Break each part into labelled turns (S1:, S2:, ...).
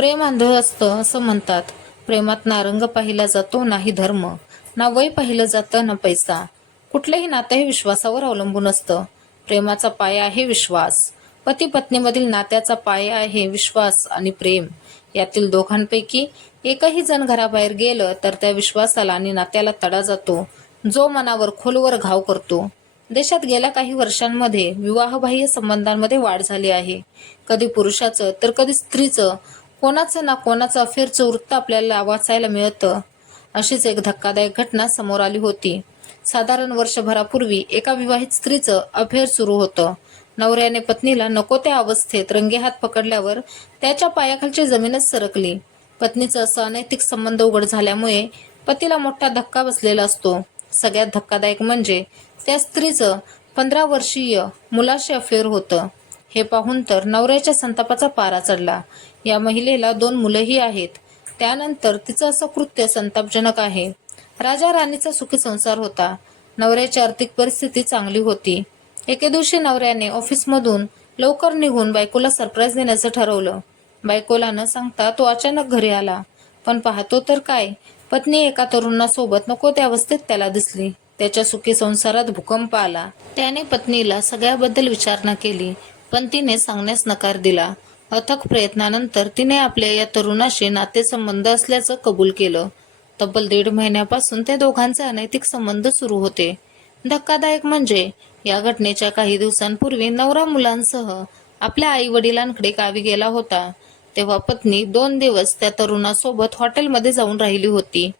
S1: प्रेम आंधळ असतं असं म्हणतात. प्रेमात ना रंग पाहिला जातो नाही धर्म. ना वय पाहिलं जातं ना पैसा. कुठलंही नातं हे विश्वासावर अवलंबून असतं. प्रेमाचा पाया आहे विश्वास. पती पत्नीमधील नात्याचा पाया आहे विश्वास आणि प्रेम. यातील दोघांपैकी एकही जण घराबाहेर गेलं तर त्या विश्वासाला आणि नात्याला तडा जातो. जो मनावर खोलवर घाव करतो. देशात गेल्या काही वर्षांमध्ये विवाहबाह्य संबंधांमध्ये वाढ झाली आहे. कधी पुरुषाचं तर कधी स्त्रीचं. कोणाचं ना कोणाचं अफेअरचं वृत्त आपल्याला वाचायला मिळतं. अशीच एक धक्कादायक घटना समोर आली होती. साधारण वर्षभरापूर्वी एका विवाहित स्त्रीचं अफेअर सुरू होतं. नवऱ्याने पत्नीला नको त्या अवस्थेत रंगेहात पकडल्यावर त्याच्या पायाखालची जमीनच सरकली. पत्नीचं असं अनैतिक संबंध उघड झाल्यामुळे पतीला मोठा धक्का बसलेला असतो. सगळ्यात धक्कादायक म्हणजे त्या स्त्रीचं पंधरा वर्षीय मुलाशी अफेअर होतं. हे पाहून तर नवऱ्याच्या संतापाचा पारा चढला. या महिलेला दोन मुलंही आहेत. त्यानंतर तिचं असं कृत्य संतापजनक आहे. राजा राणीचा सुखी संसार होता. नवऱ्याची आर्थिक परिस्थिती चांगली होती. एके दिवशी नवऱ्याने ऑफिसमधून लवकर निघून बायकोला सरप्राईज देण्याचं ठरवलं. बायकोला न सांगता तो अचानक घरी आला. पण पाहतो तर काय? पत्नी एका तरुणासोबत नको त्या अवस्थेत त्याला दिसली. त्याच्या सुखी संसारात भूकंप आला. त्याने पत्नीला सगळ्याबद्दल विचारणा केली. पण तिने सांगण्यास नकार दिला. अथक प्रयत्नानंतर तिने आपल्या या तरुणाशी नातेसंबंध असल्याचं कबूल केलं. तब्बल दीड महिन्यापासून त्या दोघांचे अनैतिक संबंध सुरू होते. धक्कादायक म्हणजे या घटनेच्या काही दिवसांपूर्वी नवरा मुलांसह आपल्या आई वडिलांकडे गावी गेला होता. तेव्हा पत्नी दोन दिवस त्या तरुणासोबत हॉटेलमध्ये जाऊन राहिली होती.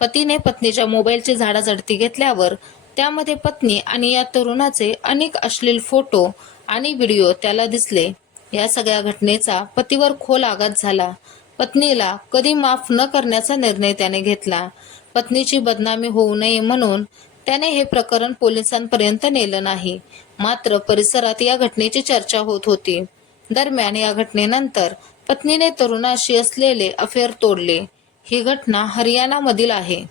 S1: पतीने पत्नीच्या मोबाईलची झाडाझडती घेतल्यावर त्यामध्ये पत्नी आणि या तरुणाचे अनेक अश्लील फोटो आणि व्हिडिओ त्याला दिसले. या सगळ्या घटनेचा पतीवर खोल आघात झाला. पत्नीला कधी माफ न करण्याचा निर्णय त्याने घेतला. पत्नीची बदनामी होऊ नये म्हणून त्याने हे प्रकरण पोलिसांपर्यंत नेलं नाही. मात्र परिसरात या घटनेची चर्चा होत होती. दरम्यान या घटनेनंतर पत्नीने तरुणाशी असलेले अफेअर तोडले. ही घटना हरियाणामधील आहे.